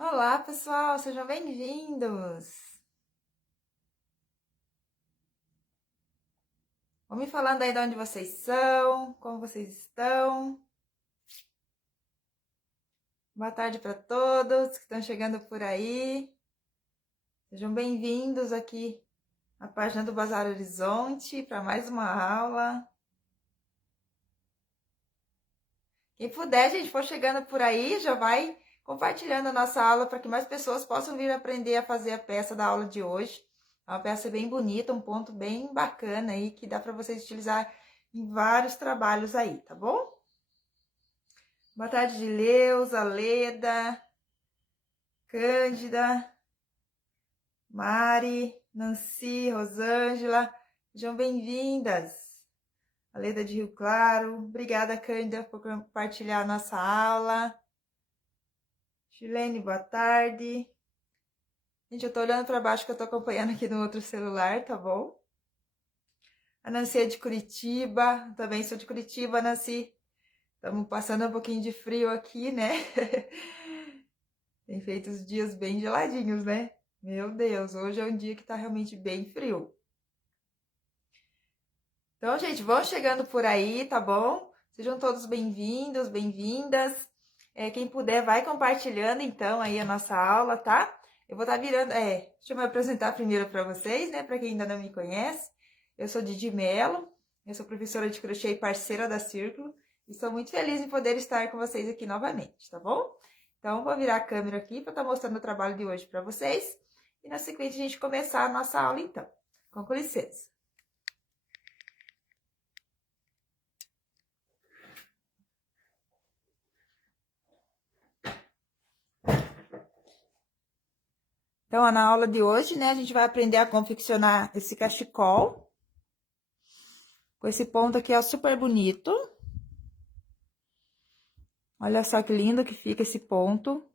Olá, pessoal, sejam bem-vindos. Vão me falando aí de onde vocês são, como vocês estão. Boa tarde para todos que estão chegando por aí. Sejam bem-vindos aqui à página do Bazar Horizonte para mais uma aula. Quem puder, gente, for chegando por aí, já vai compartilhando a nossa aula para que mais pessoas possam vir aprender a fazer a peça da aula de hoje. É uma peça bem bonita, um ponto bem bacana aí, que dá para vocês utilizar em vários trabalhos aí, tá bom? Boa tarde, Leusa, Leda, Cândida, Mari, Nancy, Rosângela, sejam bem-vindas. A Leda de Rio Claro, obrigada, Cândida, por compartilhar a nossa aula. Chilene, boa tarde. Gente, eu tô olhando para baixo que eu tô acompanhando aqui no outro celular, tá bom? A Nancy é de Curitiba, também sou de Curitiba, Nancy. Estamos passando um pouquinho de frio aqui, né? Tem feito os dias bem geladinhos, né? Meu Deus, hoje é um dia que tá realmente bem frio. Então, gente, vão chegando por aí, tá bom? Sejam todos bem-vindos, bem-vindas. Quem puder, vai compartilhando, então, aí a nossa aula, tá? Eu vou estar virando... deixa eu me apresentar primeiro para vocês, né? Para quem ainda não me conhece. Eu sou Didi Mello, eu sou professora de crochê e parceira da Círculo. E sou muito feliz em poder estar com vocês aqui novamente, tá bom? Então, vou virar a câmera aqui para estar mostrando o trabalho de hoje para vocês. E na sequência, a gente começar a nossa aula, então. Com licença. Então, na aula de hoje, né, a gente vai aprender a confeccionar esse cachecol. Com esse ponto aqui, ó, super bonito. Olha só que lindo que fica esse ponto.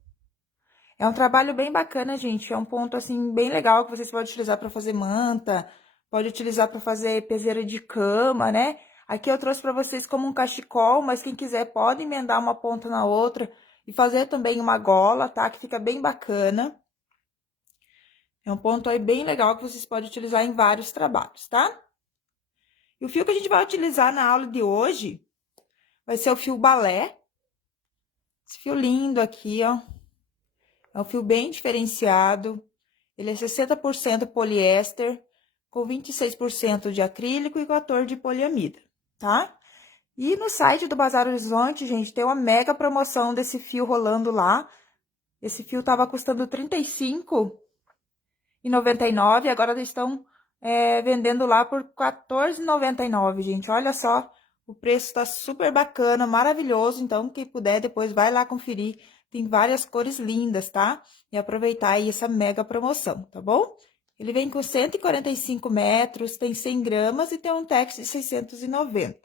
É um trabalho bem bacana, gente. É um ponto, assim, bem legal que vocês podem utilizar para fazer manta. Pode utilizar para fazer peseira de cama, né? Aqui eu trouxe para vocês como um cachecol, mas quem quiser pode emendar uma ponta na outra e fazer também uma gola, tá? Que fica bem bacana. É um ponto aí bem legal que vocês podem utilizar em vários trabalhos, tá? E o fio que a gente vai utilizar na aula de hoje vai ser o fio balé. Esse fio lindo aqui, ó. É um fio bem diferenciado. Ele é 60% poliéster, com 26% de acrílico e 14% de poliamida, tá? E no site do Bazar Horizonte, gente, tem uma mega promoção desse fio rolando lá. Esse fio tava custando R$ 35,99, agora eles estão vendendo lá por R$ 14,99, gente. Olha só, o preço tá super bacana, maravilhoso. Então, quem puder, depois vai lá conferir. Tem várias cores lindas, tá? E aproveitar aí essa mega promoção, tá bom? Ele vem com 145 metros, tem 100 gramas e tem um tex de 690.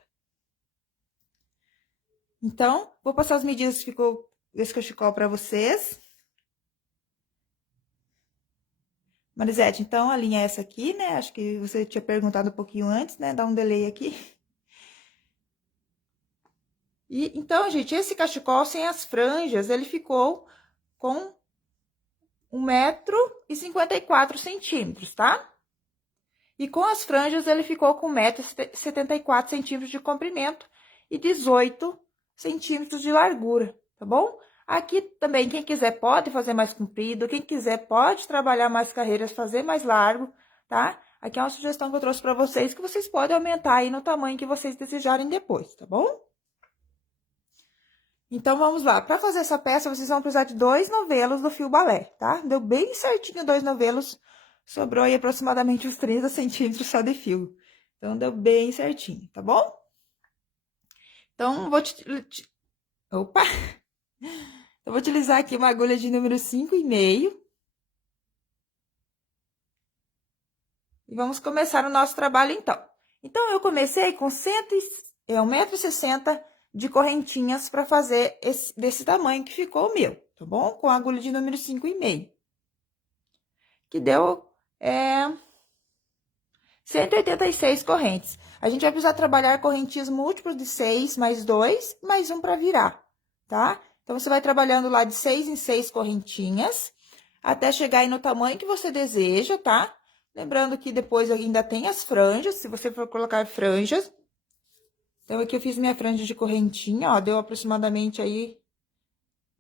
Então, vou passar as medidas que ficou desse cachecol para vocês. Marisete, então a linha é essa aqui, né? Acho que você tinha perguntado um pouquinho antes, né? Dá um delay aqui. E então, gente, esse cachecol sem as franjas, ele ficou com 1,54 m, tá? E com as franjas, ele ficou com 1,74 m de comprimento e 18 centímetros de largura, tá bom? Aqui também, quem quiser pode fazer mais comprido, quem quiser pode trabalhar mais carreiras, fazer mais largo, tá? Aqui é uma sugestão que eu trouxe para vocês, que vocês podem aumentar aí no tamanho que vocês desejarem depois, tá bom? Então, vamos lá. Para fazer essa peça, vocês vão precisar de 2 novelos do fio balé, tá? Deu bem certinho 2 novelos, sobrou aí aproximadamente uns 30 centímetros só de fio. Então, deu bem certinho, tá bom? Então, Opa! Eu vou utilizar aqui uma agulha de número 5,5. E vamos começar o nosso trabalho, então. Então, eu comecei com 1,60 m de correntinhas para fazer desse tamanho que ficou o meu, tá bom? Com a agulha de número 5,5. Que deu 186 correntes. A gente vai precisar trabalhar correntinhas múltiplas de 6, mais 2, mais 1 para virar, tá? Então, você vai trabalhando lá de 6 em 6 correntinhas, até chegar aí no tamanho que você deseja, tá? Lembrando que depois ainda tem as franjas, se você for colocar franjas. Então, aqui eu fiz minha franja de correntinha, ó, deu aproximadamente aí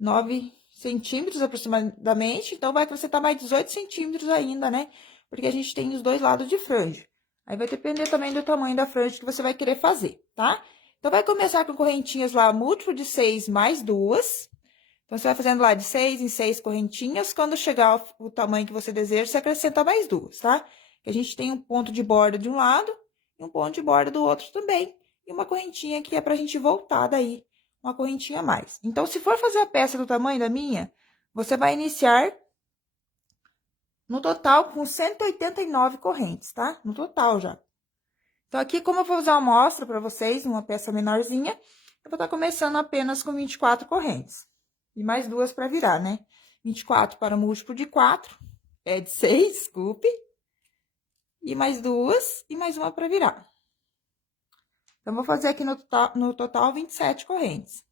9 centímetros aproximadamente. Então, vai acrescentar mais 18 centímetros ainda, né? Porque a gente tem os dois lados de franja. Aí, vai depender também do tamanho da franja que você vai querer fazer, tá? Então, vai começar com correntinhas lá, múltiplo de 6 mais 2. Então, você vai fazendo lá de 6 em 6 correntinhas. Quando chegar o tamanho que você deseja, você acrescenta mais 2, tá? Que a gente tem um ponto de borda de um lado e um ponto de borda do outro também. E uma correntinha que é pra gente voltar daí, uma correntinha a mais. Então, se for fazer a peça do tamanho da minha, você vai iniciar no total com 189 correntes, tá? No total já. Então, aqui, como eu vou usar uma amostra pra vocês, uma peça menorzinha, eu vou estar começando apenas com 24 correntes. E mais 2 para virar, né? 24 para o múltiplo de 4, é de 6, desculpe. E mais 2 e mais uma para virar. Então, vou fazer aqui no total 27 correntes.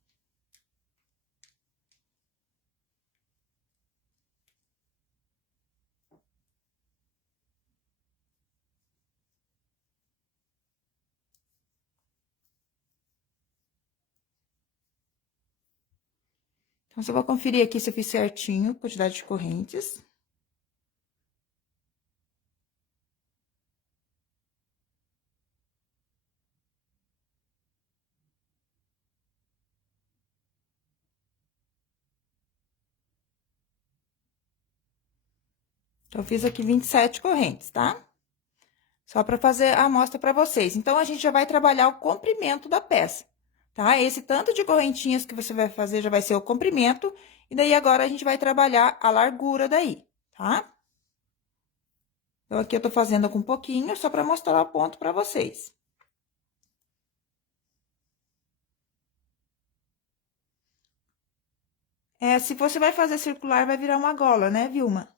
Então, só vou conferir aqui se eu fiz certinho a quantidade de correntes. Então, eu fiz aqui 27 correntes, tá? Só para fazer a amostra para vocês. Então, a gente já vai trabalhar o comprimento da peça, tá? Esse tanto de correntinhas que você vai fazer já vai ser o comprimento. E daí, agora, a gente vai trabalhar a largura daí, tá? Então, aqui eu tô fazendo com um pouquinho, só para mostrar o ponto para vocês. Se você vai fazer circular, vai virar uma gola, né, Vilma?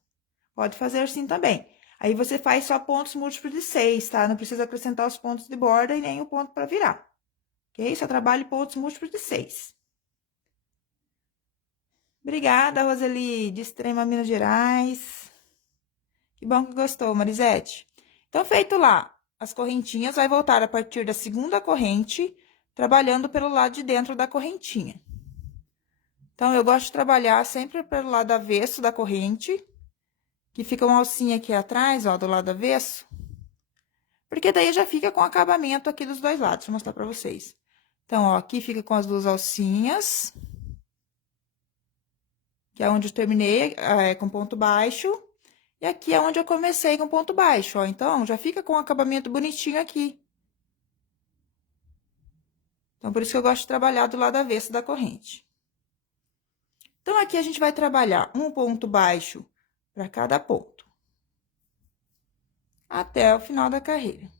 Pode fazer assim também. Aí, você faz só pontos múltiplos de 6, tá? Não precisa acrescentar os pontos de borda e nem o ponto para virar. Ok? Só trabalhe pontos múltiplos de 6. Obrigada, Roseli, de Extrema, Minas Gerais. Que bom que gostou, Marisete. Então, feito lá, as correntinhas, vai voltar a partir da segunda corrente, trabalhando pelo lado de dentro da correntinha. Então, eu gosto de trabalhar sempre pelo lado avesso da corrente, que fica uma alcinha aqui atrás, ó, do lado avesso. Porque daí já fica com acabamento aqui dos dois lados. Deixa eu mostrar pra vocês. Então, ó, aqui fica com as duas alcinhas, que é onde eu terminei com ponto baixo. E aqui é onde eu comecei com ponto baixo, ó. Então, já fica com um acabamento bonitinho aqui. Então, por isso que eu gosto de trabalhar do lado avesso da corrente. Então, aqui a gente vai trabalhar um ponto baixo para cada ponto. Até o final da carreira.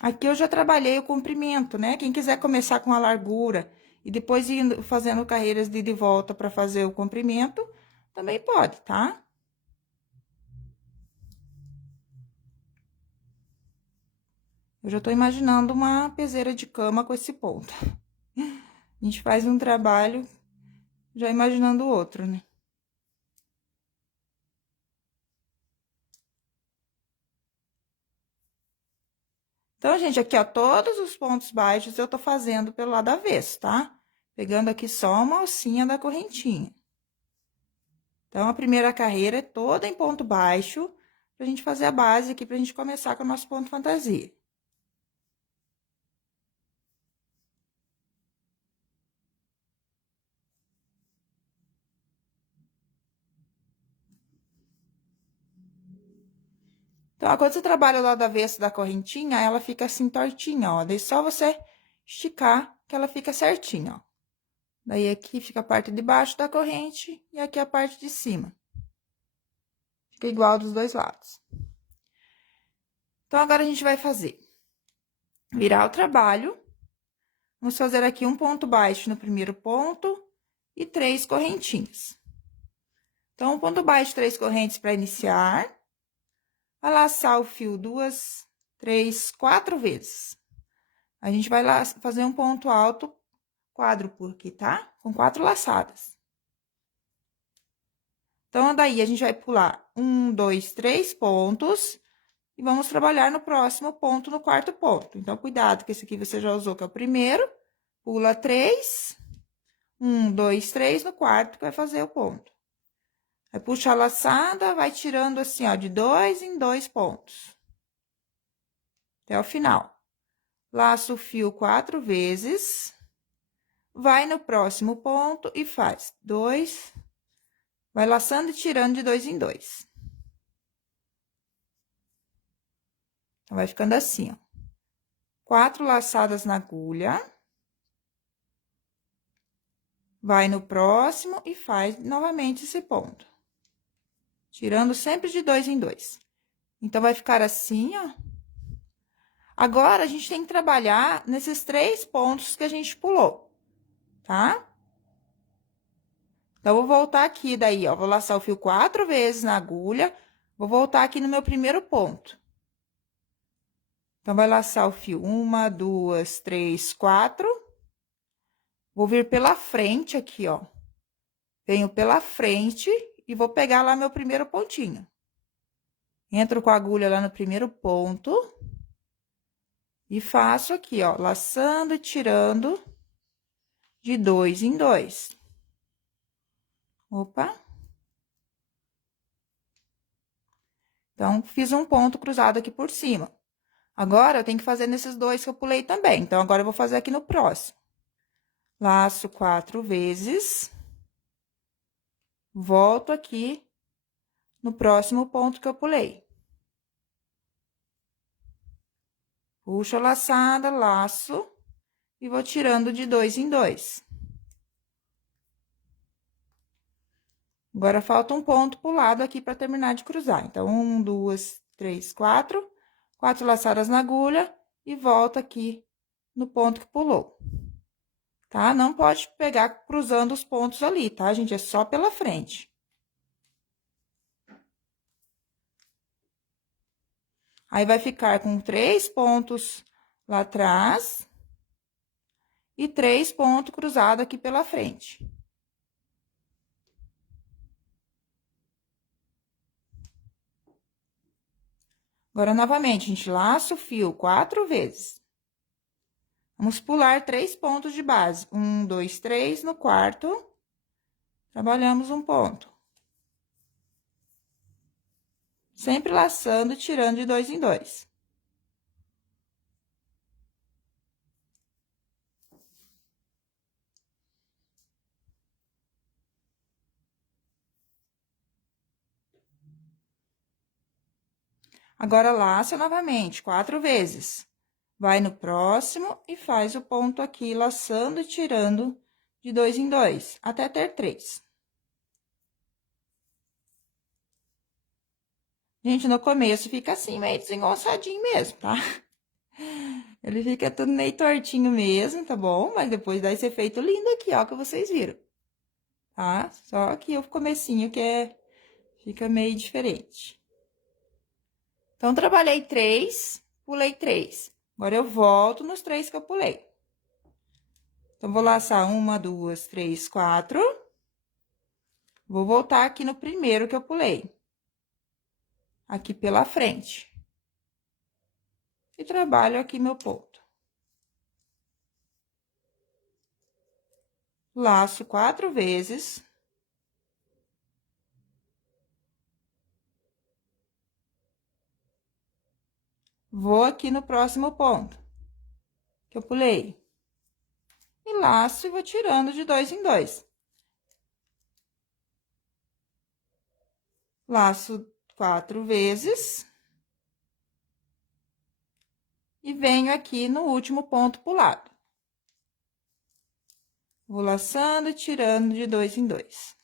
Aqui eu já trabalhei o comprimento, né? Quem quiser começar com a largura e depois ir fazendo carreiras de volta para fazer o comprimento, também pode, tá? Eu já tô imaginando uma peseira de cama com esse ponto. A gente faz um trabalho já imaginando o outro, né? Então, gente, aqui, ó, todos os pontos baixos eu tô fazendo pelo lado avesso, tá? Pegando aqui só uma alcinha da correntinha. Então, a primeira carreira é toda em ponto baixo, pra gente fazer a base aqui, pra gente começar com o nosso ponto fantasia. Então, quando você trabalha o lado avesso da correntinha, ela fica assim tortinha, ó. Daí, só você esticar que ela fica certinha, ó. Daí, aqui fica a parte de baixo da corrente e aqui a parte de cima. Fica igual dos dois lados. Então, agora a gente vai fazer virar o trabalho Vamos fazer aqui um ponto baixo no primeiro ponto e 3 correntinhas. Então, um ponto baixo, 3 correntes para iniciar. Vai laçar o fio 2, 3, 4 vezes. A gente vai lá fazer um ponto alto quádruplo aqui, tá? Com 4 laçadas. Então, daí a gente vai pular 1, 2, 3 pontos e vamos trabalhar no próximo ponto, no quarto ponto. Então, cuidado, que esse aqui você já usou, que é o primeiro. Pula 3, 1, 2, 3 no quarto, que vai fazer o ponto. Aí, puxa a laçada, vai tirando assim, ó, de 2 em 2 pontos. Até o final. Laça o fio 4 vezes. Vai no próximo ponto e faz 2. Vai laçando e tirando de 2 em 2. Então, vai ficando assim, ó. 4 laçadas na agulha. Vai no próximo e faz novamente esse ponto. Tirando sempre de 2 em 2. Então, vai ficar assim, ó. Agora, a gente tem que trabalhar nesses 3 pontos que a gente pulou, tá? Então, vou voltar aqui daí, ó. Vou laçar o fio 4 vezes na agulha. Vou voltar aqui no meu primeiro ponto. Então, vai laçar o fio 1, 2, 3, 4. Vou vir pela frente aqui, ó. Venho pela frente e vou pegar lá meu primeiro pontinho. Entro com a agulha lá no primeiro ponto. E faço aqui, ó, laçando e tirando de 2 em 2. Opa! Então, fiz um ponto cruzado aqui por cima. Agora, eu tenho que fazer nesses 2 que eu pulei também. Então, agora eu vou fazer aqui no próximo. Laço 4 vezes. Volto aqui no próximo ponto que eu pulei. Puxo a laçada, laço e vou tirando de 2 em 2. Agora, falta um ponto pulado aqui para terminar de cruzar. Então, 1, 2, 3, 4. 4 laçadas na agulha e volto aqui no ponto que pulou. Tá? Não pode pegar cruzando os pontos ali, tá, gente? É só pela frente. Aí, vai ficar com 3 pontos lá atrás e 3 pontos cruzados aqui pela frente. Agora, novamente, a gente laça o fio 4 vezes. Vamos pular 3 pontos de base. 1, 2, 3, no quarto, trabalhamos um ponto. Sempre laçando e tirando de 2 em 2. Agora, laça novamente 4 vezes. Vai no próximo e faz o ponto aqui, laçando e tirando de 2 em 2, até ter 3. Gente, no começo fica assim, meio desengonçadinho mesmo, tá? Ele fica tudo meio tortinho mesmo, tá bom? Mas depois dá esse efeito lindo aqui, ó, que vocês viram. Tá? Só que o comecinho que fica meio diferente. Então, trabalhei 3, pulei 3. Agora, eu volto nos 3 que eu pulei. Então, vou laçar 1, 2, 3, 4. Vou voltar aqui no primeiro que eu pulei. Aqui pela frente. E trabalho aqui meu ponto. Laço 4 vezes. Vou aqui no próximo ponto que eu pulei. E laço e vou tirando de 2 em 2. Laço 4 vezes. E venho aqui no último ponto pulado. Vou laçando e tirando de 2 em 2.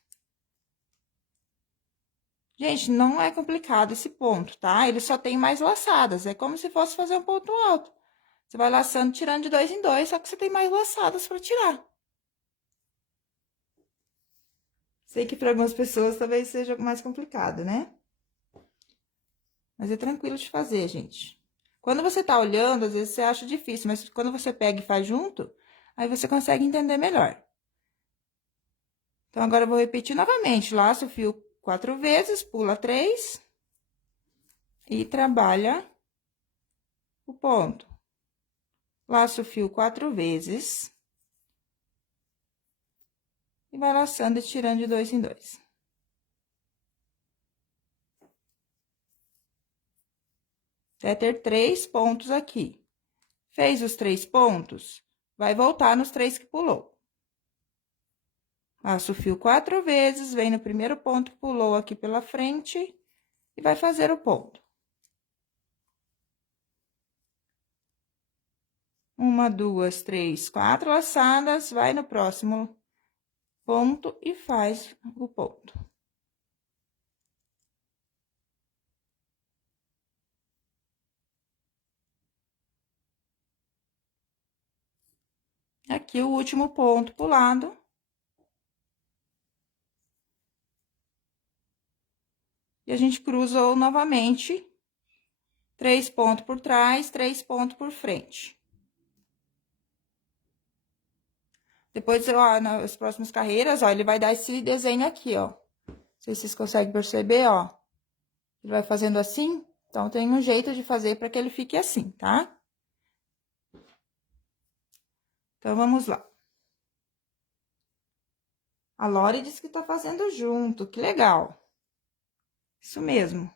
Gente, não é complicado esse ponto, tá? Ele só tem mais laçadas, é como se fosse fazer um ponto alto. Você vai laçando, tirando de 2 em 2, só que você tem mais laçadas para tirar. Sei que para algumas pessoas talvez seja mais complicado, né? Mas é tranquilo de fazer, gente. Quando você tá olhando, às vezes você acha difícil, mas quando você pega e faz junto, aí você consegue entender melhor. Então, agora eu vou repetir novamente. Laça o fio 4 vezes, pula 3 e trabalha o ponto. Laça o fio 4 vezes e vai laçando e tirando de 2 em 2. Até ter 3 pontos aqui. Fez os 3 pontos, vai voltar nos 3 que pulou. Laça o fio 4 vezes, vem no primeiro ponto que pulou aqui pela frente e vai fazer o ponto. 1, 2, 3, 4 laçadas, vai no próximo ponto e faz o ponto. Aqui o último ponto pulado. E a gente cruzou novamente 3 pontos por trás, 3 pontos por frente. Depois, ó, nas próximas carreiras, ó, ele vai dar esse desenho aqui, ó. Não sei se vocês conseguem perceber, ó. Ele vai fazendo assim, então tem um jeito de fazer para que ele fique assim, tá? Então, vamos lá. A Lore disse que tá fazendo junto, que legal. Isso mesmo.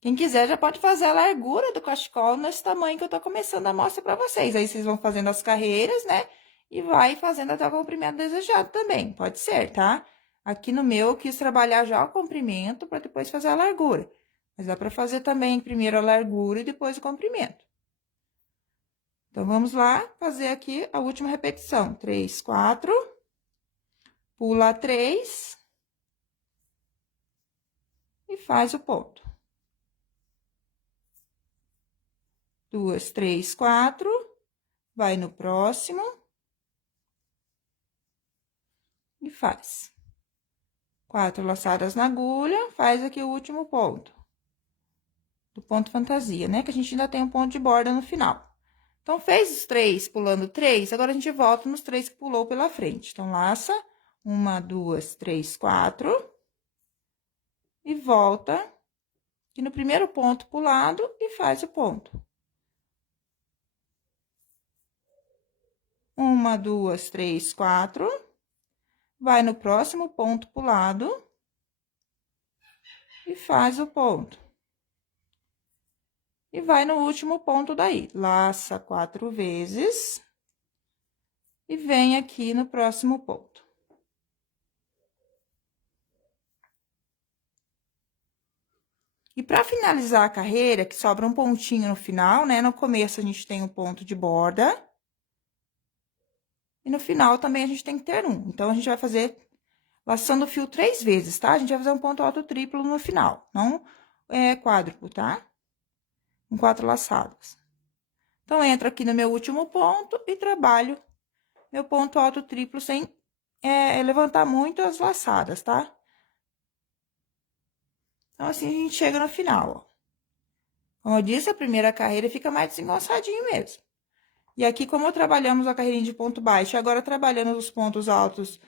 Quem quiser já pode fazer a largura do cachecol nesse tamanho que eu tô começando a mostrar pra vocês. Aí, vocês vão fazendo as carreiras, né? E vai fazendo até o comprimento desejado também, pode ser, tá? Aqui no meu, eu quis trabalhar já o comprimento para depois fazer a largura. Mas dá pra fazer também primeiro a largura e depois o comprimento. Então, vamos lá fazer aqui a última repetição. 3, 4, pula 3 e faz o ponto. 2, 3, 4, vai no próximo e faz. 4 laçadas na agulha, faz aqui o último ponto. Do ponto fantasia, né? Que a gente ainda tem um ponto de borda no final. Então, fez os 3, pulando 3, agora a gente volta nos 3 que pulou pela frente. Então, laça 1, 2, 3, 4 e volta aqui no primeiro ponto pulado e faz o ponto. 1, 2, 3, 4, vai no próximo ponto pulado e faz o ponto. E vai no último ponto daí, laça 4 vezes e vem aqui no próximo ponto. E para finalizar a carreira, que sobra um pontinho no final, né? No começo a gente tem um ponto de borda. E no final também a gente tem que ter um. Então, a gente vai fazer laçando o fio 3 vezes, tá? A gente vai fazer um ponto alto triplo no final, não quádruplo, tá? Com 4 laçadas. Então, entro aqui no meu último ponto e trabalho meu ponto alto triplo sem levantar muito as laçadas, tá? Então, assim, a gente chega no final, ó. Como eu disse, a primeira carreira fica mais desengonçadinho mesmo. E aqui, como trabalhamos a carreirinha de ponto baixo, agora trabalhando os pontos altos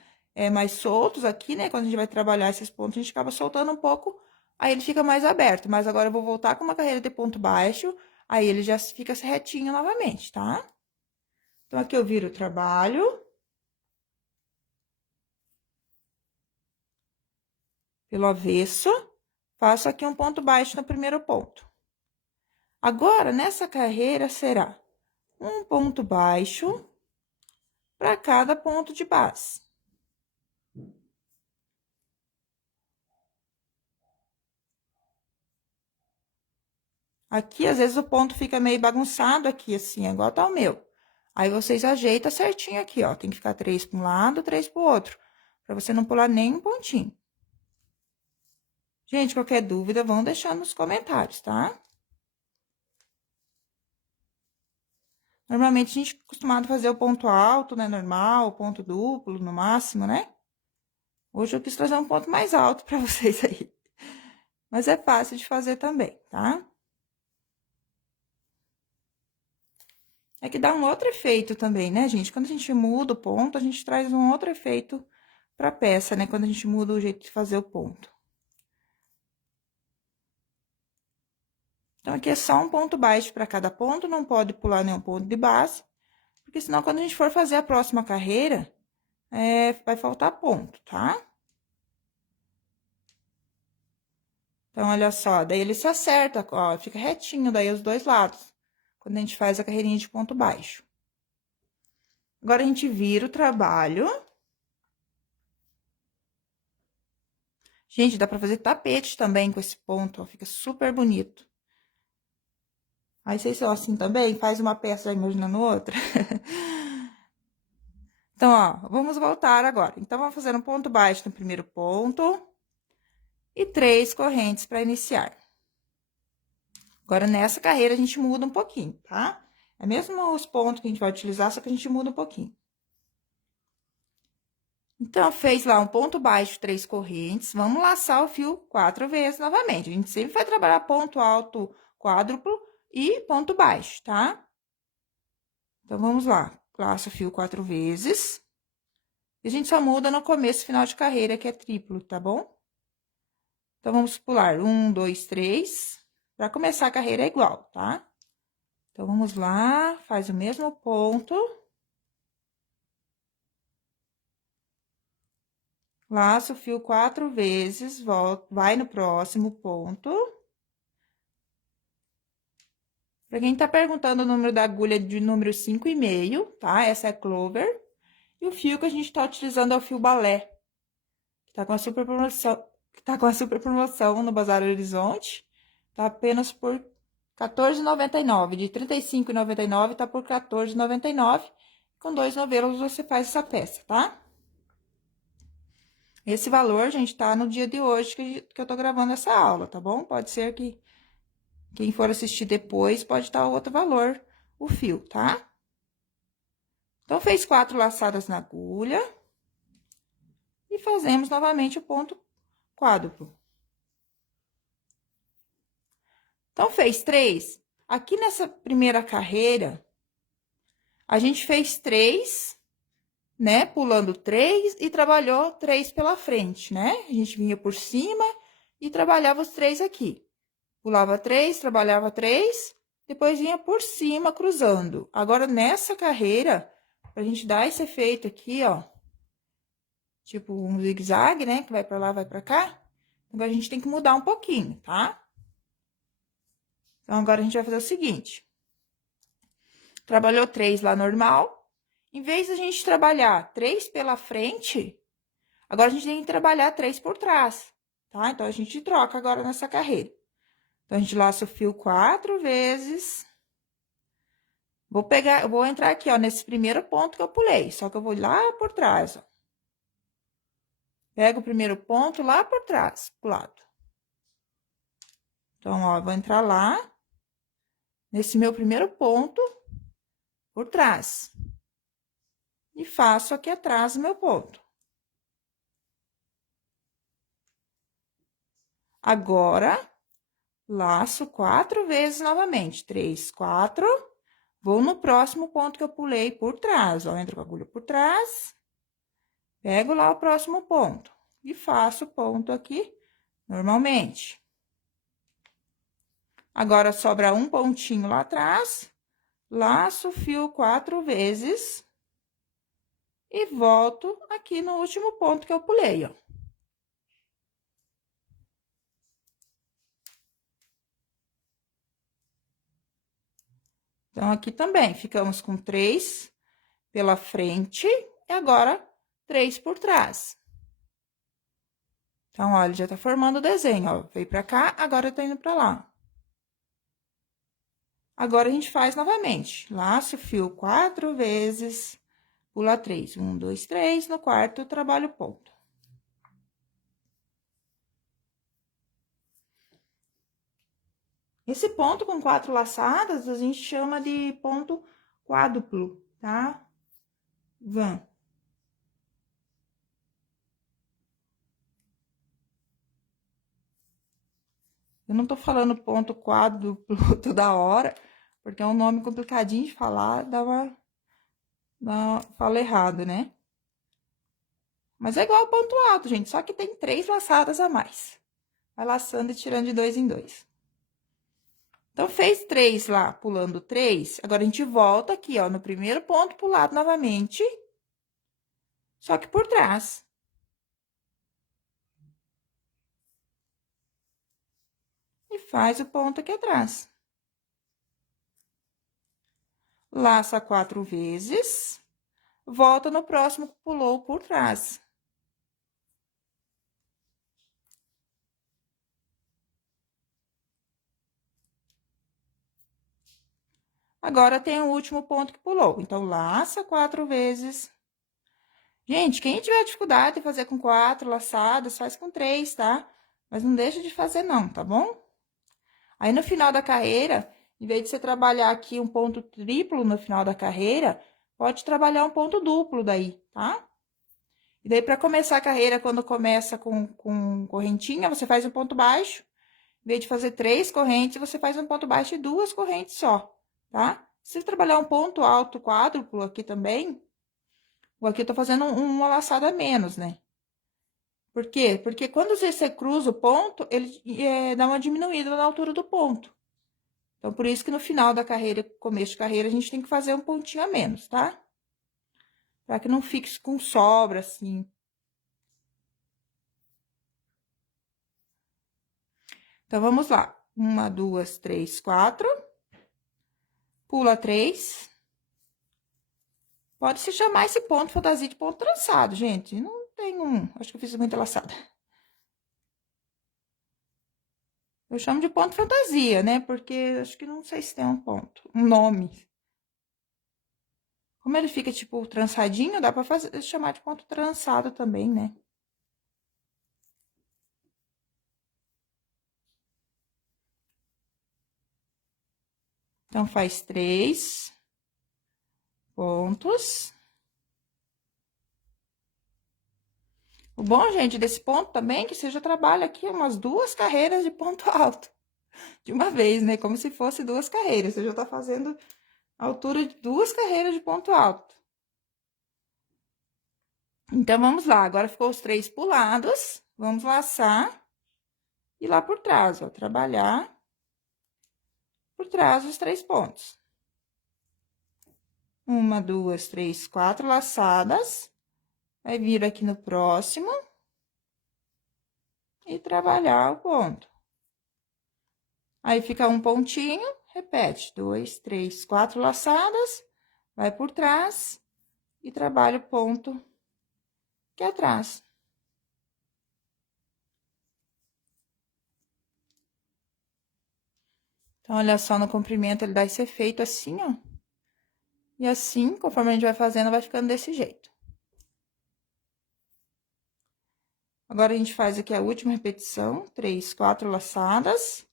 mais soltos aqui, né? Quando a gente vai trabalhar esses pontos, a gente acaba soltando um pouco, aí ele fica mais aberto. Mas agora eu vou voltar com uma carreira de ponto baixo, aí ele já fica retinho novamente, tá? Então, aqui eu viro o trabalho. Pelo avesso, faço aqui um ponto baixo no primeiro ponto. Agora, nessa carreira, será um ponto baixo para cada ponto de base. Aqui, às vezes, o ponto fica meio bagunçado aqui, assim, igual tá o meu. Aí, vocês ajeitam certinho aqui, ó. Tem que ficar 3 para um lado, 3 para o outro. Pra você não pular nem um pontinho. Gente, qualquer dúvida, vão deixar nos comentários, tá? Normalmente, a gente é acostumado a fazer o ponto alto, né, normal, ponto duplo, no máximo, né? Hoje eu quis trazer um ponto mais alto pra vocês aí. Mas é fácil de fazer também, tá? É que dá um outro efeito também, né, gente? Quando a gente muda o ponto, a gente traz um outro efeito pra peça, né? Quando a gente muda o jeito de fazer o ponto. Então, aqui é só um ponto baixo para cada ponto, não pode pular nenhum ponto de base, porque senão, quando a gente for fazer a próxima carreira, vai faltar ponto, tá? Então, olha só, daí ele se acerta, ó, fica retinho daí os dois lados, quando a gente faz a carreirinha de ponto baixo. Agora, a gente vira o trabalho. Gente, dá pra fazer tapete também com esse ponto, ó, fica super bonito. Aí, vocês são assim também? Faz uma peça imaginando outra. Então, ó, vamos voltar agora. Então, vamos fazer um ponto baixo no primeiro ponto e 3 correntes para iniciar. Agora, nessa carreira, a gente muda um pouquinho, tá? É mesmo os pontos que a gente vai utilizar, só que a gente muda um pouquinho. Então, fez lá um ponto baixo, 3 correntes, vamos laçar o fio 4 vezes novamente. A gente sempre vai trabalhar ponto alto quádruplo e ponto baixo, tá? Então, vamos lá. Laço o fio 4 vezes. E a gente só muda no começo e final de carreira, que é triplo, tá bom? Então, vamos pular 1, 2, 3. Para começar a carreira é igual, tá? Então, vamos lá, faz o mesmo ponto. Laça o fio 4 vezes, volta, vai no próximo ponto. Para quem tá perguntando o número da agulha de número 5,5, tá? Essa é clover. E o fio que a gente tá utilizando é o fio balé. Que tá com a super promoção, no Bazar Horizonte. Tá apenas por R$14,99. De R$35,99 tá por R$14,99. Com 2 novelos você faz essa peça, tá? Esse valor, gente, tá no dia de hoje que eu tô gravando essa aula, tá bom? Pode ser que quem for assistir depois pode estar outro valor, o fio, tá? Então, fez 4 laçadas na agulha. E fazemos novamente o ponto quádruplo. Então, fez 3. Aqui nessa primeira carreira, a gente fez 3, né? Pulando 3 e trabalhou 3 pela frente, né? A gente vinha por cima e trabalhava os 3 aqui. Pulava 3, trabalhava 3, depois vinha por cima cruzando. Agora, nessa carreira, pra gente dar esse efeito aqui, ó, tipo um zigue-zague, né? Que vai pra lá, vai pra cá. Agora, a gente tem que mudar um pouquinho, tá? Então, agora a gente vai fazer o seguinte. Trabalhou 3 lá normal. Em vez de a gente trabalhar 3 pela frente, agora a gente tem que trabalhar 3 por trás, tá? Então, a gente troca agora nessa carreira. Então, a gente laça o fio 4 vezes. Vou entrar aqui, ó, nesse primeiro ponto que eu pulei, só que eu vou lá por trás, ó. Pego o primeiro ponto lá por trás, pro lado. Então, ó, vou entrar lá, nesse meu primeiro ponto, por trás. E faço aqui atrás o meu ponto. Agora, laço 4 vezes novamente. 3, 4. Vou no próximo ponto que eu pulei por trás, ó. Entro com a agulha por trás. Pego lá o próximo ponto. E faço o ponto aqui, normalmente. Agora, sobra um pontinho lá atrás. Laço o fio 4 vezes. E volto aqui no último ponto que eu pulei, ó. Então, aqui também, ficamos com 3 pela frente e agora 3 por trás. Então, olha, já tá formando o desenho, ó. Veio pra cá, agora eu tô indo pra lá. Agora, a gente faz novamente. Laço o fio 4 vezes, pula 3. 1, 2, 3. No quarto, trabalho ponto. Esse ponto com 4 laçadas, a gente chama de ponto quádruplo, tá? Vã. Eu não tô falando ponto quádruplo toda hora, porque é um nome complicadinho de falar, fala errado, né? Mas é igual ao ponto alto, gente, só que tem 3 laçadas a mais. Vai laçando e tirando de 2 em 2. Então, fez 3 lá, pulando 3. Agora, a gente volta aqui, ó, no primeiro ponto pulado novamente, só que por trás. E faz o ponto aqui atrás. Laça 4 vezes, volta no próximo que pulou por trás. Agora, tem o último ponto que pulou. Então, laça 4 vezes. Gente, quem tiver dificuldade de fazer com 4 laçadas, faz com 3, tá? Mas não deixa de fazer não, tá bom? Aí, no final da carreira, em vez de você trabalhar aqui um ponto triplo no final da carreira, pode trabalhar um ponto duplo daí, tá? E daí, para começar a carreira, quando começa com correntinha, você faz um ponto baixo. Em vez de fazer 3 correntes, você faz um ponto baixo e 2 correntes só, tá? Se você trabalhar um ponto alto quádruplo aqui também, aqui eu tô fazendo uma laçada a menos, né? Por quê? Porque quando você cruza o ponto, ele dá uma diminuída na altura do ponto. Então, por isso que no final da carreira, começo de carreira, a gente tem que fazer um pontinho a menos, tá? Pra que não fique com sobra, assim. Então, vamos lá. 1, 2, 3, 4. Pula 3. Pode se chamar esse ponto fantasia de ponto trançado, gente. Não tem um... Acho que eu fiz muita laçada. Eu chamo de ponto fantasia, né? Porque acho que não sei se tem um ponto, um nome. Como ele fica, tipo, trançadinho, dá pra chamar de ponto trançado também, né? Então, faz 3 pontos. O bom, gente, desse ponto também é que você já trabalha aqui umas 2 carreiras de ponto alto. De uma vez, né? Como se fosse 2 carreiras. Você já tá fazendo a altura de 2 carreiras de ponto alto. Então, vamos lá. Agora, ficou os 3 pulados. Vamos laçar. E lá por trás, ó. Trabalhar por trás os 3 pontos. 1, 2, 3, 4 laçadas. Vai vir aqui no próximo. E trabalhar o ponto. Aí, fica um pontinho. Repete. 2, 3, 4 laçadas. Vai por trás. E trabalha o ponto que é atrás. Então, olha só, no comprimento ele dá esse efeito assim, ó. E assim, conforme a gente vai fazendo, vai ficando desse jeito. Agora, a gente faz aqui a última repetição, 3, 4 laçadas.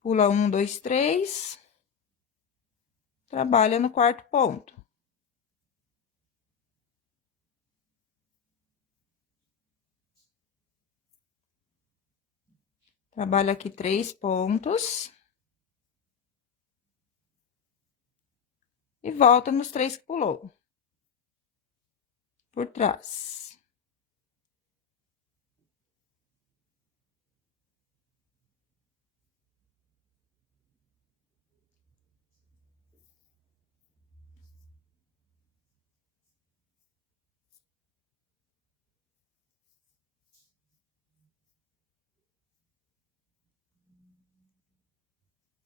Pula 1, 2, 3. Trabalha no quarto ponto. Trabalha aqui 3 pontos. E volta nos 3 que pulou. Por trás.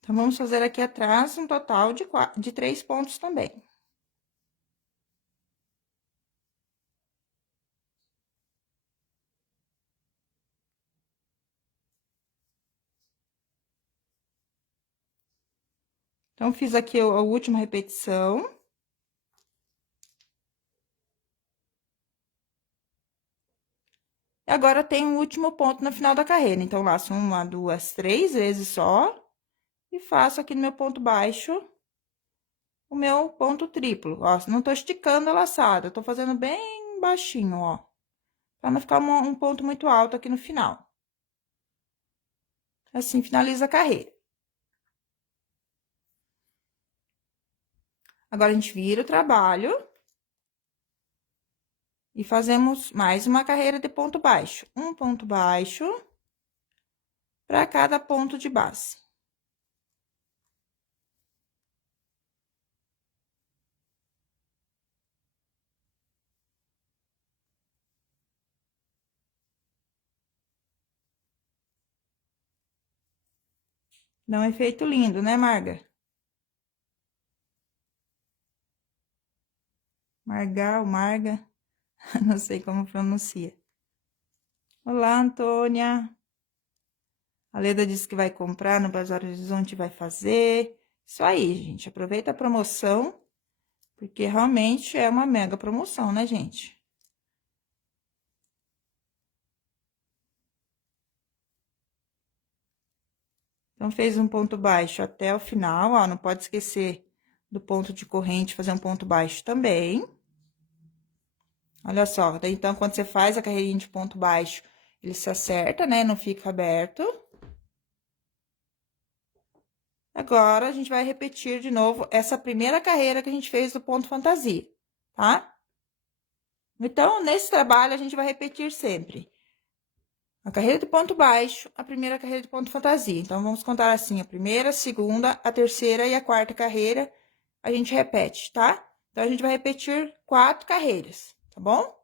Então, vamos fazer aqui atrás um total de 3 pontos também. Então, fiz aqui a última repetição. E agora, tem o último ponto no final da carreira. Então, laço 1, 2, 3 vezes só. E faço aqui no meu ponto baixo o meu ponto triplo, ó. Não tô esticando a laçada, tô fazendo bem baixinho, ó. Pra não ficar um ponto muito alto aqui no final. Assim, finaliza a carreira. Agora, a gente vira o trabalho. E fazemos mais uma carreira de ponto baixo. Um ponto baixo para cada ponto de base. Dá um efeito lindo, né, Marga? Margal, Marga, não sei como pronuncia. Olá, Antônia. A Leda disse que vai comprar no Bazar Horizonte, vai fazer. Isso aí, gente. Aproveita a promoção, porque realmente é uma mega promoção, né, gente? Então, fez um ponto baixo até o final, ó. Não pode esquecer do ponto de corrente, fazer um ponto baixo também. Olha só, daí então, quando você faz a carreirinha de ponto baixo, ele se acerta, né? Não fica aberto. Agora, a gente vai repetir de novo essa primeira carreira que a gente fez do ponto fantasia, tá? Então, nesse trabalho, a gente vai repetir sempre a carreira de ponto baixo, a primeira carreira de ponto fantasia. Então, vamos contar assim, a primeira, a segunda, a terceira e a quarta carreira, a gente repete, tá? Então, a gente vai repetir 4 carreiras, tá bom?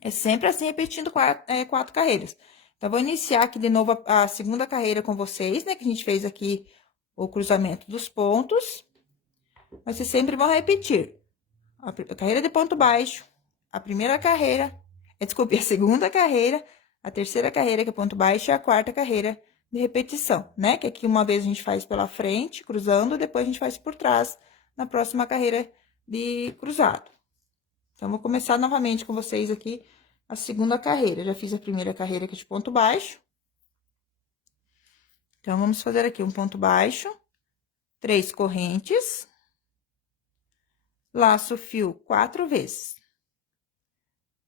É sempre assim, repetindo 4 carreiras. Então, vou iniciar aqui de novo a segunda carreira com vocês, né? Que a gente fez aqui o cruzamento dos pontos. Mas vocês sempre vão repetir. A carreira de ponto baixo, a primeira carreira, desculpe, a segunda carreira, a terceira carreira, que é ponto baixo, e a quarta carreira de repetição, né? Que aqui uma vez a gente faz pela frente, cruzando, depois a gente faz por trás, na próxima carreira de cruzado. Então, vou começar novamente com vocês aqui a segunda carreira. Já fiz a primeira carreira aqui de ponto baixo. Então, vamos fazer aqui um ponto baixo, 3 correntes, laço o fio 4 vezes.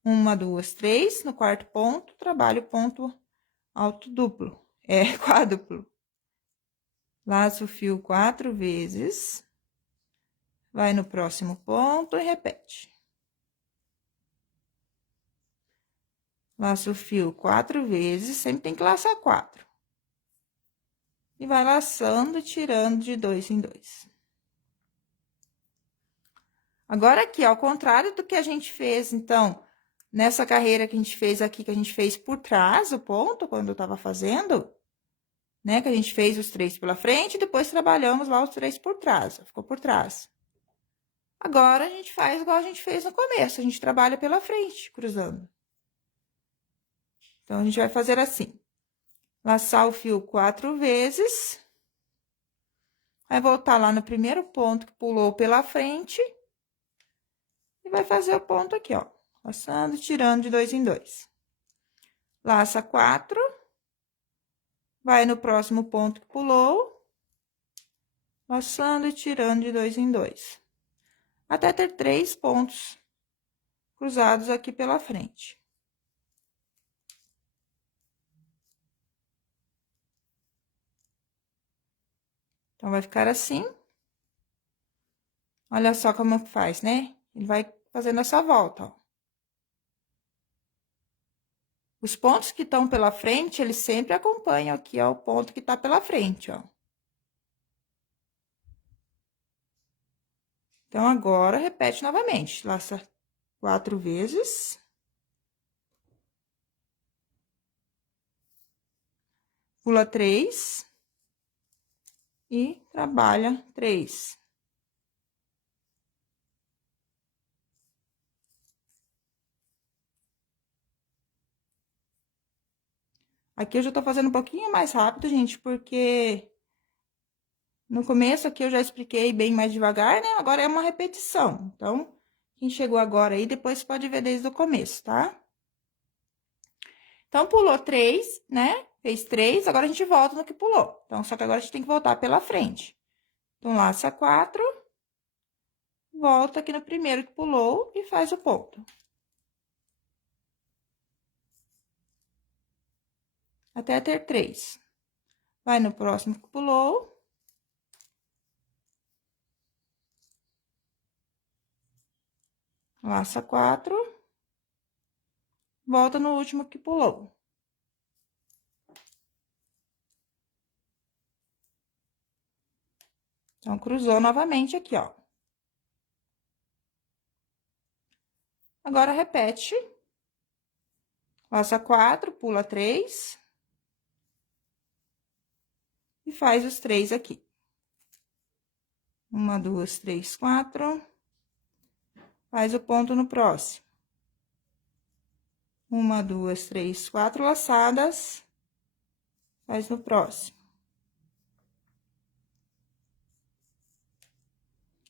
1, 2, 3, no quarto ponto, trabalho ponto alto duplo, quádruplo. Laço o fio 4 vezes, vai no próximo ponto e repete. Laço o fio 4 vezes, sempre tem que laçar 4. E vai laçando, tirando de 2 em 2. Agora, aqui, ao contrário do que a gente fez, então, nessa carreira que a gente fez aqui, que a gente fez por trás, o ponto, quando eu tava fazendo, né? Que a gente fez os 3 pela frente, e depois trabalhamos lá os 3 por trás, ficou por trás. Agora, a gente faz igual a gente fez no começo, a gente trabalha pela frente, cruzando. Então, a gente vai fazer assim. Laçar o fio 4 vezes. Vai voltar lá no primeiro ponto que pulou pela frente. E vai fazer o ponto aqui, ó. Laçando e tirando de 2 em 2. Laça 4. Vai no próximo ponto que pulou. Laçando e tirando de 2 em 2. Até ter 3 pontos cruzados aqui pela frente. Então, vai ficar assim. Olha só como faz, né? Ele vai fazendo essa volta, ó. Os pontos que estão pela frente, eles sempre acompanham aqui, ó, o ponto que tá pela frente, ó. Então, agora, repete novamente. Laça 4 vezes. Pula 3. E trabalha 3. Aqui eu já tô fazendo um pouquinho mais rápido, gente, porque no começo aqui eu já expliquei bem mais devagar, né? Agora é uma repetição. Então, quem chegou agora aí, depois pode ver desde o começo, tá? Então, pulou 3, né? Fez 3, agora a gente volta no que pulou. Então, só que agora a gente tem que voltar pela frente. Então, laça 4. volta aqui no primeiro que pulou e faz o ponto. Até ter 3. Vai no próximo que pulou. Laça 4. Volta no último que pulou. Então, cruzou novamente aqui, ó. Agora, repete. Laça 4, pula 3. E faz os 3 aqui. 1, 2, 3, 4. Faz o ponto no próximo. 1, 2, 3, 4 laçadas. Faz no próximo.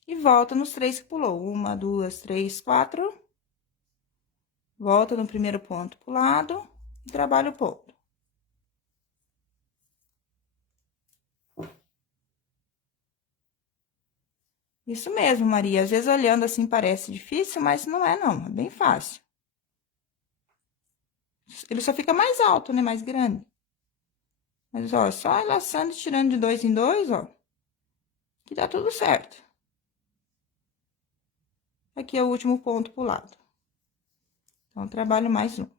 E volta nos 3 que pulou. 1, 2, 3, 4. Volta no primeiro ponto pulado e trabalha o ponto. Isso mesmo, Maria. Às vezes, olhando assim, parece difícil, mas não é, não. É bem fácil. Ele só fica mais alto, né? Mais grande. Mas, ó, só laçando e tirando de 2 em 2, ó. Que dá tudo certo. Aqui é o último ponto pulado. Então, trabalho mais um.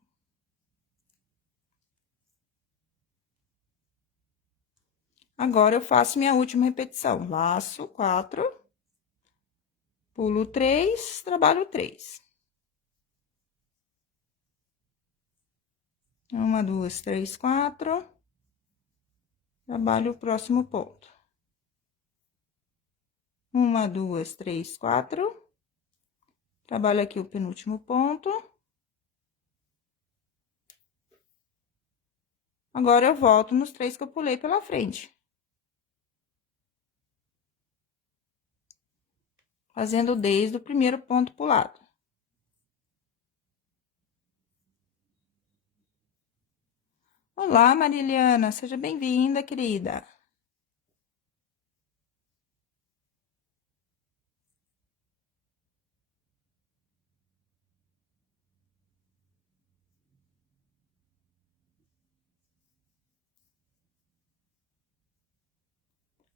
Agora, eu faço minha última repetição. Laço 4. Pulo 3, trabalho 3. 1, 2, 3, 4. Trabalho o próximo ponto. 1, 2, 3, 4. Trabalho aqui o penúltimo ponto. Agora, eu volto nos 3 que eu pulei pela frente. Fazendo desde o primeiro ponto pulado. Olá, Mariliana, seja bem-vinda, querida.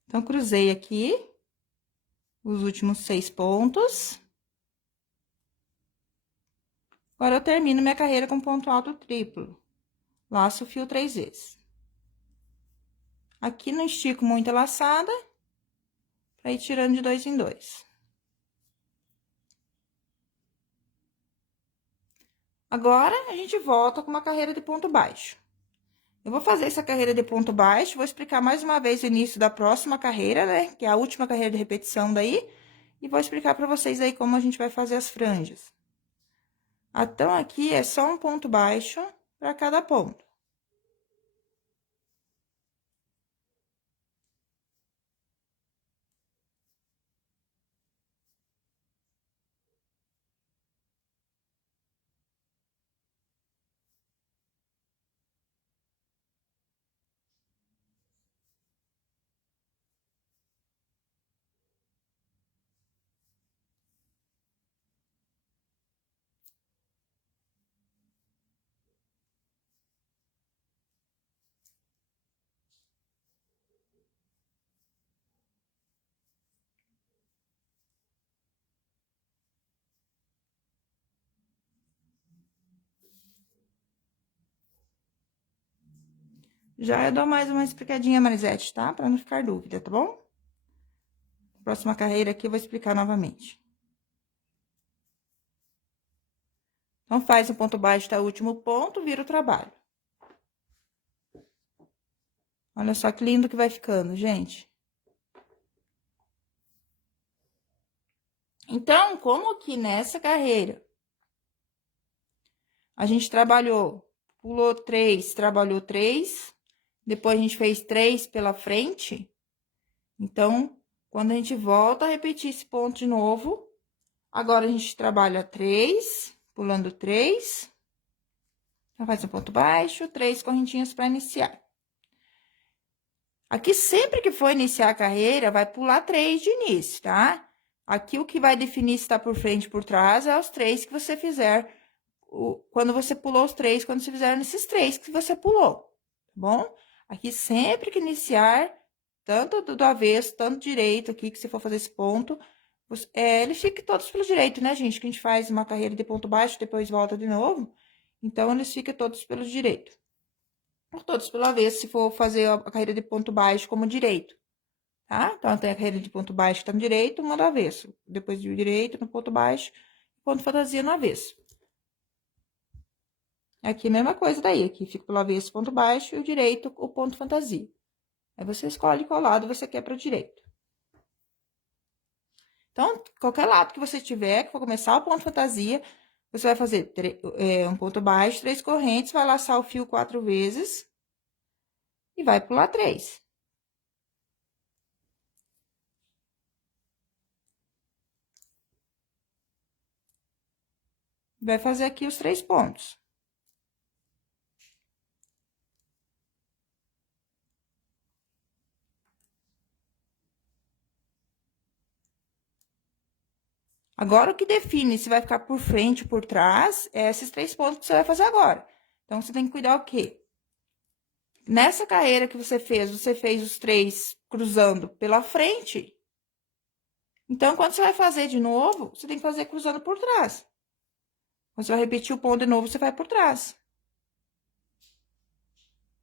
Então, cruzei aqui os últimos 6 pontos. Agora, eu termino minha carreira com ponto alto triplo. Laço o fio 3 vezes. Aqui não estico muito a laçada, pra ir tirando de 2 em 2. Agora, a gente volta com uma carreira de ponto baixo. Eu vou fazer essa carreira de ponto baixo, vou explicar mais uma vez o início da próxima carreira, né? Que é a última carreira de repetição daí. E vou explicar pra vocês aí como a gente vai fazer as franjas. Então, aqui é só um ponto baixo para cada ponto. Já eu dou mais uma explicadinha, Marisete, tá? Para não ficar dúvida, tá bom? Próxima carreira aqui eu vou explicar novamente. Então, faz o ponto baixo até o último ponto, vira o trabalho. Olha só que lindo que vai ficando, gente. Então, como que nessa carreira a gente trabalhou, pulou 3, trabalhou 3, depois a gente fez 3 pela frente, então, quando a gente volta a repetir esse ponto de novo, agora a gente trabalha 3, pulando 3, então faz um ponto baixo, 3 correntinhas para iniciar. Aqui, sempre que for iniciar a carreira, vai pular 3 de início, tá? Aqui o que vai definir se tá por frente ou por trás é os 3 que você fizer, quando você pulou os 3, quando você fizer nesses 3 que você pulou, tá bom? Aqui sempre que iniciar, tanto do avesso, tanto direito aqui, que você for fazer esse ponto, ele fica todos pelo direito, né, gente? Que a gente faz uma carreira de ponto baixo, depois volta de novo. Então, eles ficam todos pelo direito. Ou todos pelo avesso, se for fazer a carreira de ponto baixo como direito, tá? Então, tem a carreira de ponto baixo que tá no direito, uma do avesso. Depois do direito, no ponto baixo, ponto fantasia no avesso. Aqui, a mesma coisa daí. Aqui fica pelo avesso, ponto baixo, e o direito, o ponto fantasia. Aí, você escolhe qual lado você quer para o direito. Então, qualquer lado que você tiver, que for começar o ponto fantasia, você vai fazer um ponto baixo, 3 correntes, vai laçar o fio 4 vezes e vai pular 3. Vai fazer aqui os 3 pontos. Agora, o que define se vai ficar por frente ou por trás é esses 3 pontos que você vai fazer agora. Então, você tem que cuidar o quê? Nessa carreira que você fez os 3 cruzando pela frente. Então, quando você vai fazer de novo, você tem que fazer cruzando por trás. Quando você vai repetir o ponto de novo, você vai por trás.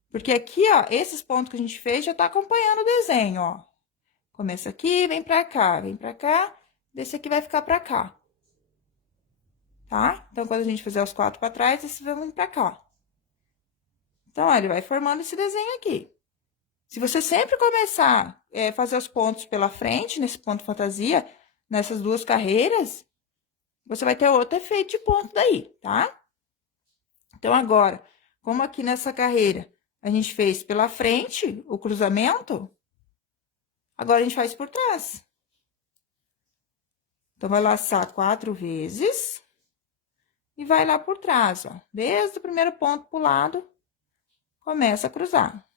Porque aqui, ó, esses pontos que a gente fez já tá acompanhando o desenho, ó. Começa aqui, vem pra cá, desse aqui vai ficar pra cá. Tá? Então, quando a gente fizer os 4 pra trás, esse vai vir pra cá. Então, ó, ele vai formando esse desenho aqui. Se você sempre começar a fazer os pontos pela frente, nesse ponto fantasia, nessas 2 carreiras, você vai ter outro efeito de ponto daí, tá? Então, agora, como aqui nessa carreira a gente fez pela frente o cruzamento, agora a gente faz por trás. Então, vai laçar 4 vezes e vai lá por trás, ó. Desde o primeiro ponto pro lado, começa a cruzar.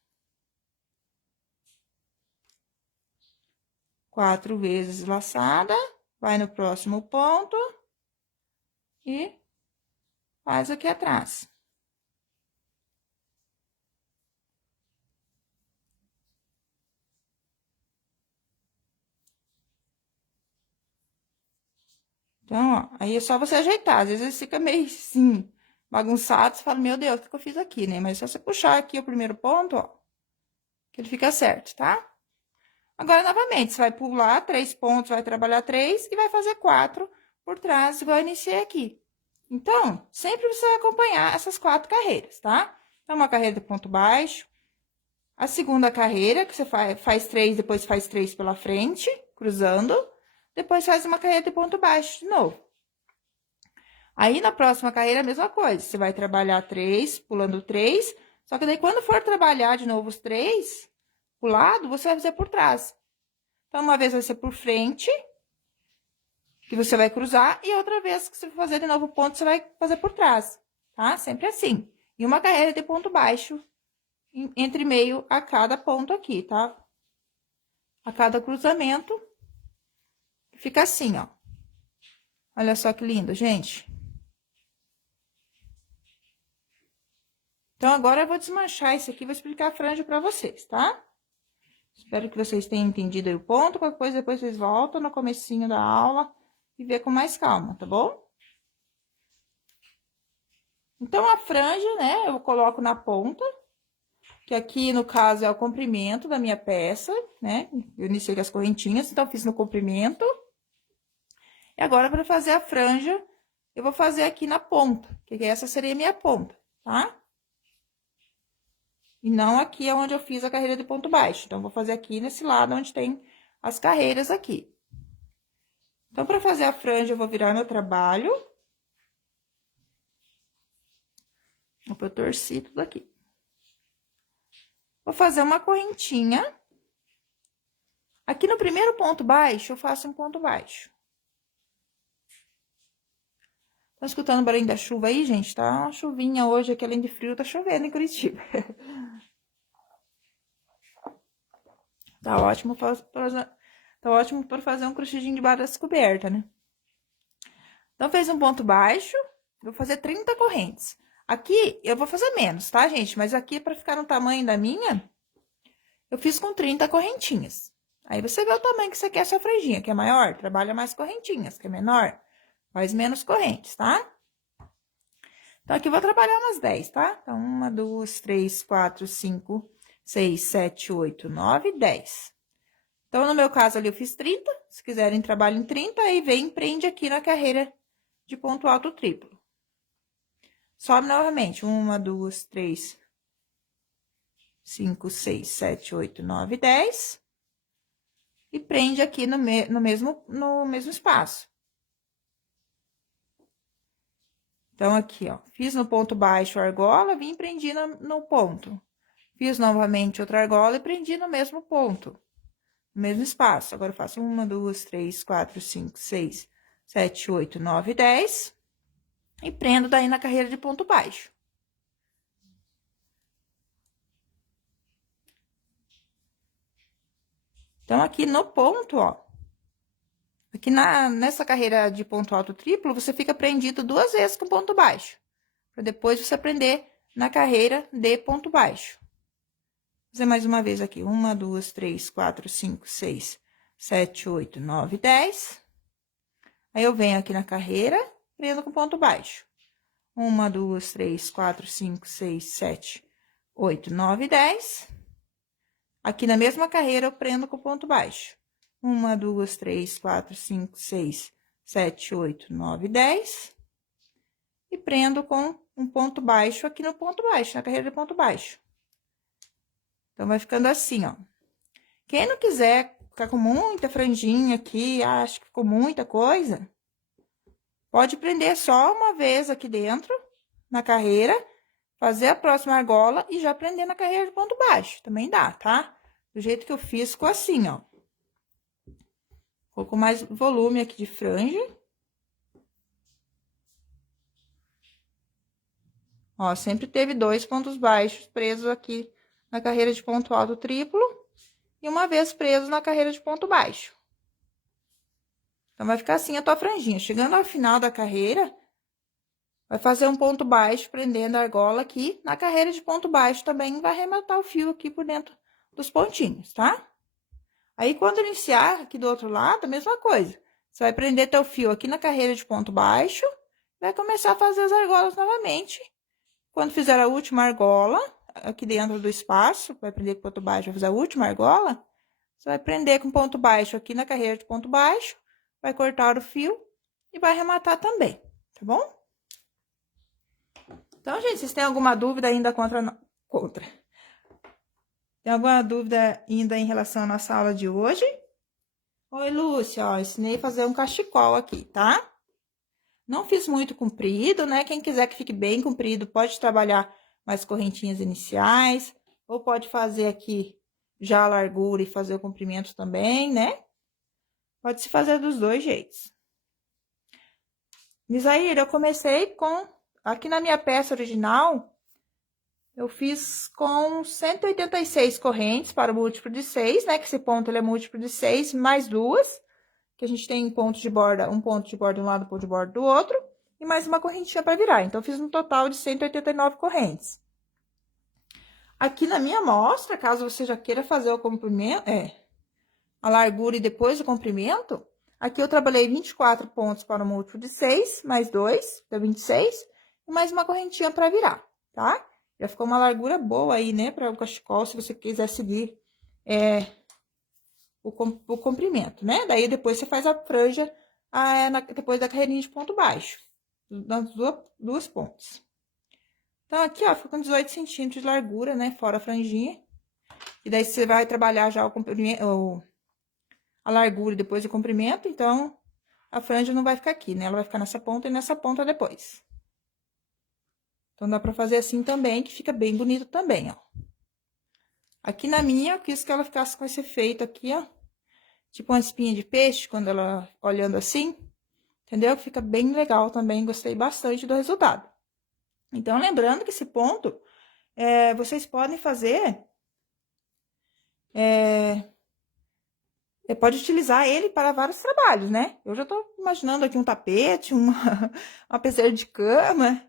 4 vezes laçada, vai no próximo ponto e faz aqui atrás. Então, ó, aí é só você ajeitar. Às vezes fica meio assim, bagunçado, você fala, meu Deus, o que eu fiz aqui, né? Mas é só você puxar aqui o primeiro ponto, ó, que ele fica certo, tá? Agora, novamente, você vai pular 3 pontos, vai trabalhar 3 e vai fazer 4 por trás, igual eu iniciei aqui. Então, sempre você vai acompanhar essas 4 carreiras, tá? Então, uma carreira de ponto baixo. A segunda carreira, que você faz 3, depois faz 3 pela frente, cruzando. Depois faz uma carreira de ponto baixo de novo. Aí, na próxima carreira, a mesma coisa. Você vai trabalhar 3, pulando 3. Só que daí, quando for trabalhar de novo os 3, pro lado, você vai fazer por trás. Então, uma vez vai ser por frente, que você vai cruzar, e outra vez que você for fazer de novo o ponto, você vai fazer por trás, tá? Sempre assim. E uma carreira de ponto baixo, entre meio a cada ponto aqui, tá? A cada cruzamento, fica assim, ó. Olha só que lindo, gente. Então, agora eu vou desmanchar isso aqui, vou explicar a franja pra vocês, tá? Espero que vocês tenham entendido aí o ponto. Qualquer coisa, depois vocês voltam no comecinho da aula e vê com mais calma, tá bom? Então, a franja, né, eu coloco na ponta, que aqui, no caso, é o comprimento da minha peça, né? Eu iniciei com as correntinhas, então, fiz no comprimento. E agora, para fazer a franja, eu vou fazer aqui na ponta, que essa seria a minha ponta, tá? E não aqui onde eu fiz a carreira de ponto baixo. Então, vou fazer aqui nesse lado onde tem as carreiras aqui. Então, para fazer a franja, eu vou virar meu trabalho. Opa, eu torci tudo aqui. Vou fazer uma correntinha. Aqui no primeiro ponto baixo, eu faço um ponto baixo. Tá escutando o barulho da chuva aí, gente? Tá uma chuvinha hoje, aqui além de frio, tá chovendo em Curitiba. Tá ótimo Tá ótimo para fazer um crochêzinho debaixo dessa coberta, né? Então, fez um ponto baixo, vou fazer 30 correntes. Aqui, eu vou fazer menos, tá, gente? Mas aqui, para ficar no tamanho da minha, eu fiz com 30 correntinhas. Aí, você vê o tamanho que você quer a sua franjinha, que é maior, trabalha mais correntinhas, que é menor, faz menos correntes, tá? Então, aqui eu vou trabalhar umas 10, tá? Então, 1, 2, 3, 4, 5, 6, 7, 8, 9, 10. Então, no meu caso ali, eu fiz 30. Se quiserem, trabalhem em 30, aí vem e prende aqui na carreira de ponto alto triplo. Sobe novamente. 1, 2, 3, 5, 6, 7, 8, 9, 10. E prende aqui no mesmo espaço. Então, aqui, ó, fiz no ponto baixo a argola, vim e prendi no ponto. Fiz novamente outra argola e prendi no mesmo ponto, no mesmo espaço. Agora, eu faço 1, 2, 3, 4, 5, 6, 7, 8, 9, 10. E prendo daí na carreira de ponto baixo. Então, aqui no ponto, ó, aqui nessa carreira de ponto alto triplo, você fica prendido 2 vezes com ponto baixo, para depois você prender na carreira de ponto baixo. Vou fazer mais uma vez aqui. 1, 2, 3, 4, 5, 6, 7, 8, 9, 10. Aí, eu venho aqui na carreira, prendo com ponto baixo. 1, 2, 3, 4, 5, 6, 7, 8, 9, 10. Aqui na mesma carreira, eu prendo com ponto baixo. 1, 2, 3, 4, 5, 6, 7, 8, 9, 10. E prendo com um ponto baixo aqui no ponto baixo, na carreira de ponto baixo. Então, vai ficando assim, ó. Quem não quiser ficar com muita franjinha aqui, acha que ficou muita coisa, pode prender só uma vez aqui dentro, na carreira, fazer a próxima argola e já prender na carreira de ponto baixo. Também dá, tá? Do jeito que eu fiz, ficou assim, ó. Ficou com mais volume aqui de franja. Ó, sempre teve 2 pontos baixos presos aqui na carreira de ponto alto triplo e uma vez preso na carreira de ponto baixo. Então, vai ficar assim a tua franjinha. Chegando ao final da carreira, vai fazer um ponto baixo, prendendo a argola aqui. Na carreira de ponto baixo também vai arrematar o fio aqui por dentro dos pontinhos, tá? Aí, quando iniciar aqui do outro lado, a mesma coisa. Você vai prender teu fio aqui na carreira de ponto baixo, vai começar a fazer as argolas novamente. Quando fizer a última argola, aqui dentro do espaço, vai prender com ponto baixo, vai fazer a última argola, você vai prender com ponto baixo aqui na carreira de ponto baixo, vai cortar o fio e vai arrematar também, tá bom? Então, gente, vocês têm alguma dúvida ainda Tem alguma dúvida ainda em relação à nossa aula de hoje? Oi, Lúcia, ó, ensinei a fazer um cachecol aqui, tá? Não fiz muito comprido, né? Quem quiser que fique bem comprido, pode trabalhar mais correntinhas iniciais, ou pode fazer aqui já a largura e fazer o comprimento também, né? Pode se fazer dos dois jeitos. Misaíra, eu comecei com... Aqui na minha peça original, eu fiz com 186 correntes para o múltiplo de 6, né? Que esse ponto ele é múltiplo de 6, mais 2, que a gente tem ponto de borda, um ponto de borda de um lado, um ponto de borda do outro, e mais uma correntinha para virar. Então, eu fiz um total de 189 correntes. Aqui na minha amostra, caso você já queira fazer o comprimento, a largura e depois o comprimento, aqui eu trabalhei 24 pontos para o múltiplo de 6, mais 2, deu 26, e mais uma correntinha para virar, tá? Já ficou uma largura boa aí, né, para o cachecol, se você quiser seguir o comprimento, né? Daí, depois você faz a franja depois da carreirinha de ponto baixo, das duas pontas. Então, aqui, ó, fica com 18 centímetros de largura, né, fora a franjinha. E daí, você vai trabalhar já o comprimento, a largura e depois o comprimento, então, a franja não vai ficar aqui, né? Ela vai ficar nessa ponta e nessa ponta depois. Então, dá pra fazer assim também, que fica bem bonito também, ó. Aqui na minha, eu quis que ela ficasse com esse efeito aqui, ó. Tipo uma espinha de peixe, quando ela olhando assim, entendeu? Fica bem legal também, gostei bastante do resultado. Então, lembrando que esse ponto, vocês podem fazer Você pode utilizar ele para vários trabalhos, né? Eu já tô imaginando aqui um tapete, uma peceira de cama.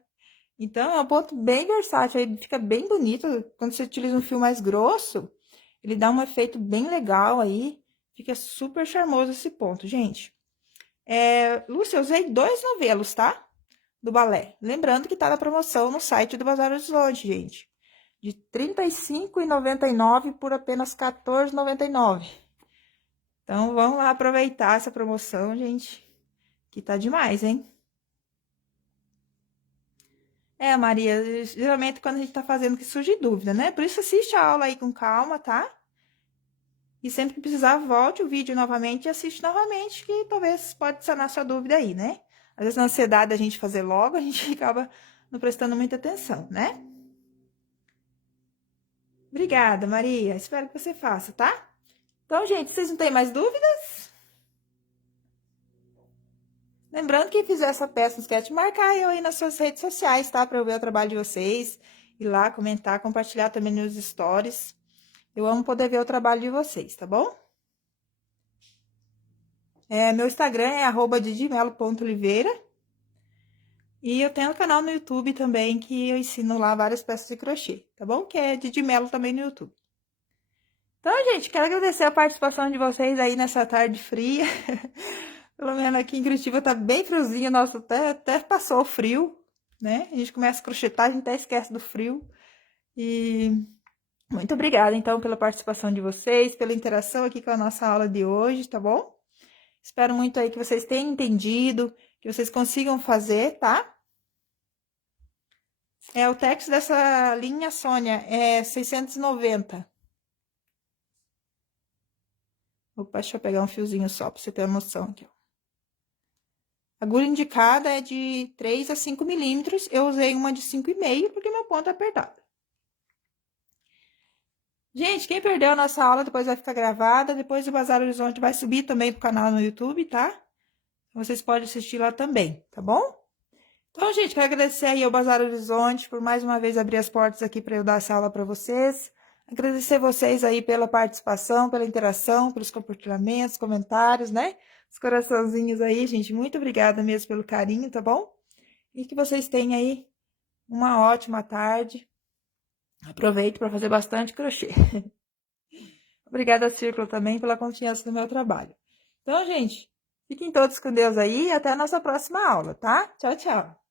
Então, é um ponto bem versátil, aí fica bem bonito. Quando você utiliza um fio mais grosso, ele dá um efeito bem legal aí. Fica super charmoso esse ponto, gente. Lúcia, eu usei 2 novelos, tá? Do balé. Lembrando que tá na promoção no site do Bazar Horizonte, gente. De R$ 35,99 por apenas R$ 14,99. Então, vamos lá aproveitar essa promoção, gente. Que tá demais, hein? Maria, geralmente quando a gente tá fazendo que surge dúvida, né? Por isso assiste a aula aí com calma, tá? E sempre que precisar, volte o vídeo novamente e assiste novamente, que talvez pode sanar sua dúvida aí, né? Às vezes na ansiedade da gente fazer logo, a gente acaba não prestando muita atenção, né? Obrigada, Maria. Espero que você faça, tá? Então, gente, vocês não têm mais dúvidas? Lembrando que fizer essa peça no sketch, marcar eu aí nas suas redes sociais, tá? Pra eu ver o trabalho de vocês, ir lá, comentar, compartilhar também nos stories. Eu amo poder ver o trabalho de vocês, tá bom? Meu Instagram é @didimelo.oliveira. E eu tenho um canal no YouTube também que eu ensino lá várias peças de crochê, tá bom? Que é Didimelo também no YouTube. Então, gente, quero agradecer a participação de vocês aí nessa tarde fria. Pelo menos aqui em Curitiba tá bem friozinho, nossa, até passou o frio, né? A gente começa a crochetar, a gente até esquece do frio. E muito obrigada, então, pela participação de vocês, pela interação aqui com a nossa aula de hoje, tá bom? Espero muito aí que vocês tenham entendido, que vocês consigam fazer, tá? O texto dessa linha, Sônia, é 690. Opa, deixa eu pegar um fiozinho só pra você ter a noção aqui, ó. A agulha indicada é de 3 a 5 milímetros. Eu usei uma de 5,5 porque meu ponto é apertado. Gente, quem perdeu a nossa aula depois vai ficar gravada. Depois o Bazar Horizonte vai subir também pro canal no YouTube, tá? Vocês podem assistir lá também, tá bom? Então, gente, quero agradecer aí ao Bazar Horizonte por mais uma vez abrir as portas aqui para eu dar essa aula para vocês. Agradecer vocês aí pela participação, pela interação, pelos compartilhamentos, comentários, né? Os coraçãozinhos aí, gente. Muito obrigada mesmo pelo carinho, tá bom? E que vocês tenham aí uma ótima tarde. Aproveito para fazer bastante crochê. Obrigada, Círculo, também pela confiança no meu trabalho. Então, gente, fiquem todos com Deus aí e até a nossa próxima aula, tá? Tchau, tchau.